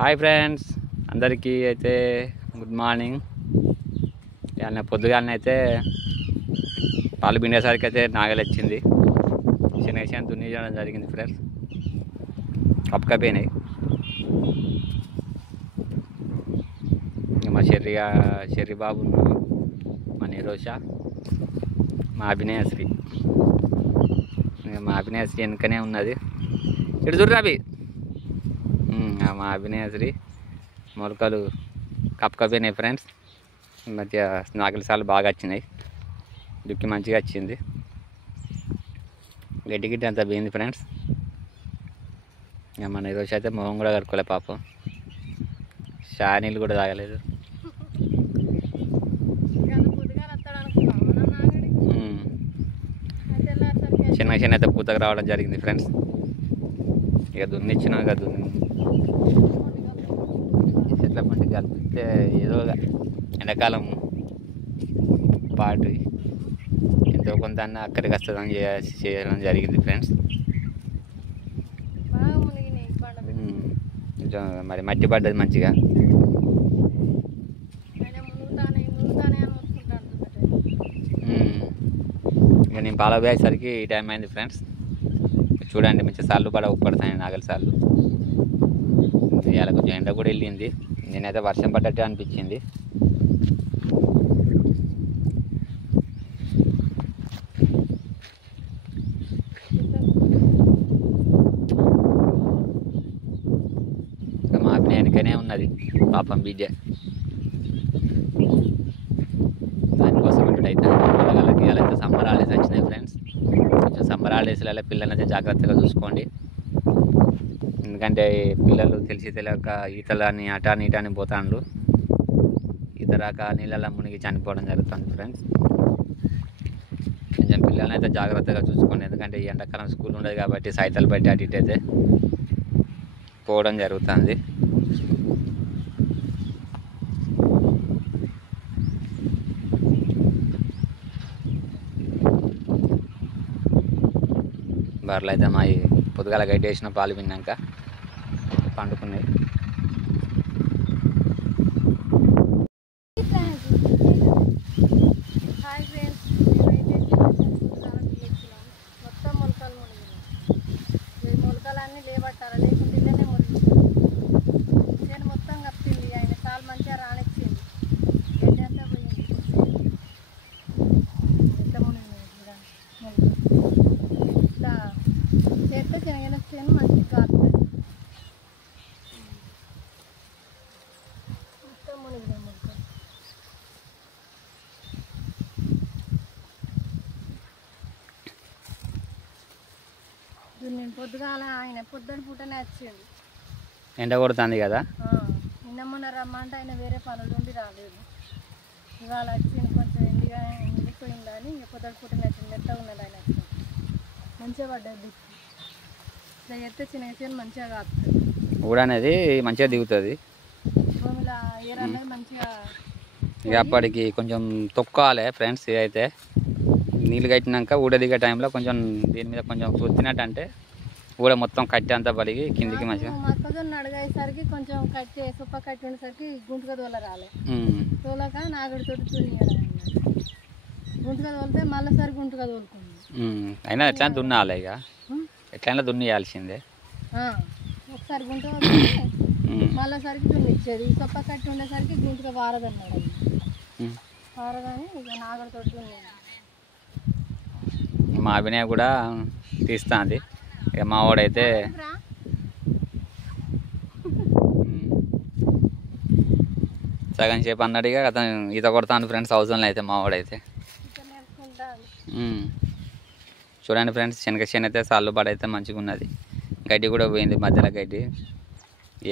Hi friends, అందరికీ అయితే good morning. ఇవాళ పొద్దుగాలనే అయితే పాలు పిండేసరికి అయితే నాగలి వచ్చింది. శనగ దున్నించడం జరిగింది ఫ్రెండ్స్. కప్పుకపోయినాయి. మా షెర్రీ బాబు, మా నిరోష, మా అభినయశ్రీ. మా అభినయశ్రీ వెనుకనే ఉన్నది. ఇటు చూడరాబి. మా అభినయశ్రీ మొలకలు కప్పుకపోయినాయి ఫ్రెండ్స్. ఈ మధ్య నాగలి సార్లు బాగా వచ్చినాయి. దుక్కి మంచిగా వచ్చింది. గడ్డి అంతా పోయింది ఫ్రెండ్స్. మన ఈరోజు అయితే మొహం కూడా కడుక్కోలే పాపం. నీళ్ళు కూడా తాగలేదు. చిన్న అయితే పూతకు రావడం జరిగింది ఫ్రెండ్స్. ఇక దున్నిచ్చినా ఇక చెట్ల పండి కలిపితే ఏదో ఎండాకాలం పాటు ఎంతో కొంత అక్కడికి వస్తుందని చేయడం జరిగింది ఫ్రెండ్స్. మరి మట్టి పడ్డది మంచిగా. ఇక నేను పాల పోయేసరికి ఈ టైం అయింది ఫ్రెండ్స్. చూడండి మంచిగా సార్లు పడతాయి నాగలి సార్లు. ఇవాళ కొంచెం ఎండ కూడా వెళ్ళింది. నేనైతే వర్షం పడ్డట్టు అనిపించింది. మా అభినయ వెనకనే ఉన్నది పాపం బిడ్డ. దానికోసం ఇప్పుడైతే పిల్లలకి ఇవాళైతే సమ్మర్ హాలిడేస్ వచ్చినాయి ఫ్రెండ్స్. కొంచెం సమ్మర్ హాలిడేస్లలో పిల్లలైతే జాగ్రత్తగా చూసుకోండి. ఎందుకంటే పిల్లలు తెలియక ఈతలని అటాని ఇటాని పోతాండ్రు. ఈత రాక నీళ్ళలో మునిగి చనిపోవడం జరుగుతుంది ఫ్రెండ్స్. కొంచెం పిల్లల్ని అయితే జాగ్రత్తగా చూసుకోండి. ఎందుకంటే ఈ ఎండాకాలం స్కూల్ ఉండదు కాబట్టి సైకిల్ బట్టి అటు ఇటు అయితే పోవడం జరుగుతుంది. బర్రెలు అయితే మా పొద్దుగాల గడ్డి వేసిన పాలు విన్నాక పండుకున్నాయి. మొత్తం మొలకలు మునిగినాయి. మొలకలన్నీ లేబట్టారా, లేకుంటే ఇళ్ళనే మునిగి నేను మొత్తం కప్పింది. ఆయన చాలా మంచిగా రానిచ్చింది. గడ్డి అంతా పోయింది. ఎంత మునిగినాయి ఇట్లా చేస్తే శనగనొచ్చేది మంచిగా కాస్తుంది. మొత్తం మునిగినాయి మొలకలు. నేను పొద్దుగాల ఆయన పొద్దున పూటనే వచ్చింది. ఎండ కొడుతుంది కదా. నిన్న మొన్న రమ్మంటే ఆయన వేరే పనులు ఉండి రాలేదు. ఇవాళ వచ్చింది. కొంచెం ఎండిపోయిందని పొద్దున పూటనే వచ్చింది. మెత్తగా ఉన్నది. ఆయన వచ్చింది మంచిగా పడ్డది. ఇట్లా చేస్తే చిన్న మంచిగా కాస్తుంది. ఊడ అనేది మంచిగా దిగుతుంది. భూమిలో ఏర్ అనేది మంచిగా. ఇక అప్పటికి కొంచెం తొక్కాలి ఫ్రెండ్స్. ఇదైతే నీళ్ళు కట్టినాక ఊడ దిగే టైంలో కొంచెం దీని మీద కొంచెం తుత్తినట్టు అంటే ఊడ మొత్తం కట్టి అంతా పలిగి కిందికి మంచిగా. మొక్కజొన్న అడిగేసరికి కొంచెం కట్టి సొప్ప కట్టి ఉండేసరికి గుంటుగా తోల రాలే. తోలక నాగడితో తునియడం. గుంటుగా తోలితే మళ్ళీ సరి గుంటుగా తోలుకుంది. అయినా ఎట్లా దున్నాలి. ఇక ఎట్లయినా దున్నియాల్సిందే. ఒకసారి గుంటుగా మళ్ళీ సరికి దున్నిచ్చేది. సొప్ప కట్టి ఉండేసరికి గుంటుగా వారదన్నాడు. వారదని ఇక నాగడితో దున్నేది. మా అభినయ కూడా తీస్తుంది. ఇక మా వాడైతే సగం సేపు అన్నాడు. ఇక అతను ఈత కొడతాను ఫ్రెండ్స్ హౌస్లో అయితే. మా వాడైతే చూడండి ఫ్రెండ్స్, శనగ అయితే సాళ్ళు పడైతే మంచిగా ఉన్నది. గడ్డి కూడా పోయింది మధ్యలో గడ్డి.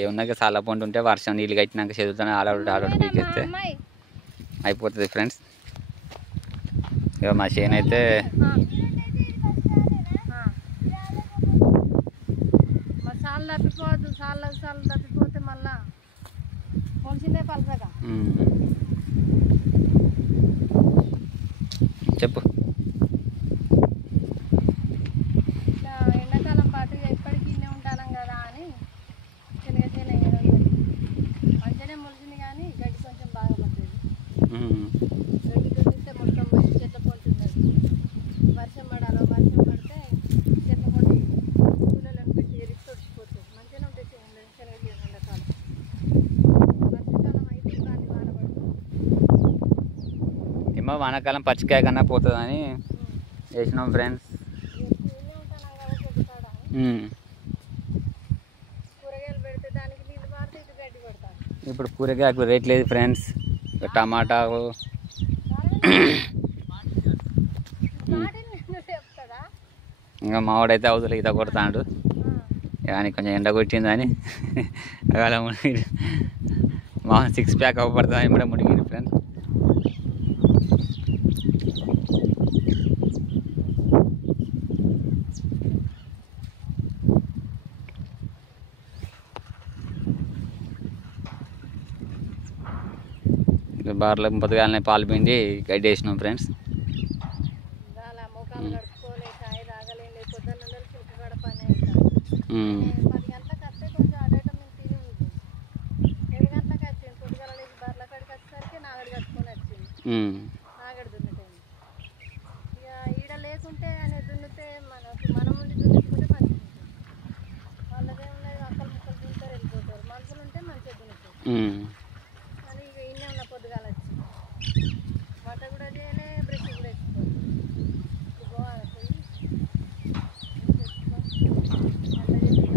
ఏమున్నా సాళ్ళ పండు ఉంటే వర్షం నీళ్ళు కట్టినాక చదువుతానే ఆడోడు పీకేస్తే అయిపోతుంది ఫ్రెండ్స్. ఇక మా అయితే సాళ్ళు తప్పిపోవద్దు. సాళ్ళు తప్పిపోతే మళ్ళా మొలిసిందే పలసగా. చెప్పు. ఎండాకాలం పాటు ఎప్పటికీ ఉంటాం కదా అని శనగ వానాకాలం పచ్చికాయ కన్నా పోతుందని వేసినాం ఫ్రెండ్స్. కూరగాయలు పెడితే దానికి నీళ్ళు మారితే ఇది గడ్డి పడతాను. ఇప్పుడు కూరగాయలకు రేట్ లేదు ఫ్రెండ్స్. టమాటా ఇంకా మావాడైతే అవతల ఈత కొడతాడు కానీ కొంచెం ఎండ కొట్టిందని అలా మునిగి మా 6 ప్యాక్ అవ్వబడుతుంది కూడా మునిగింది ఫ్రెండ్స్. బార్లో పొద్దుగాలనే పాలు పిండి గడ్డి వేసినాం ఫ్రెండ్స్. ఈడ లేకుంటే ఆయన దున్నితే మనం ఉండి దున్నుకుంటే మంచిగా ఉంటుంది. వాళ్ళదే ఉన్నది అక్కలు ముక్కలు దున్నుతారు వెళ్ళిపోతారు. మనుషులు ఉంటే మంచిగా దున్నుతారు. కానీ ఇక ఇన్నే ఉన్న పొద్దుగాల వచ్చి వంట కూడా చేయలే, బ్రష్ కూడా వేసుకోవాలి. పోవాలి పోయి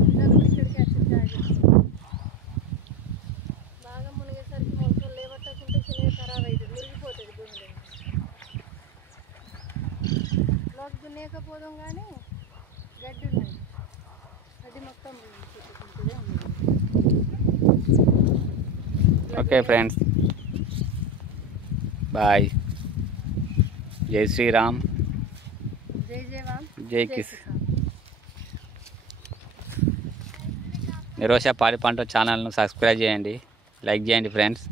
ఇక్కడికి వచ్చి జాగ్రత్త. బాగా మునిగేసరికి మొలకలు లేవట్టకుంటే చిన్నగా ఖరాబ్ అవుతుంది, మురిగిపోతుంది భూమిలో. లోకి దున్నేకపోదాం కానీ గడ్డి ఉన్నది, గడ్డి మొత్తం చుట్టుకుంటూనే ఉంది. Okay friends, bye. జై శ్రీరామ్, జై జవాన్, జై కిసాన్. నిరోష పాడి పంట ఛానల్ను సబ్స్క్రైబ్ చేయండి, లైక్ చేయండి ఫ్రెండ్స్.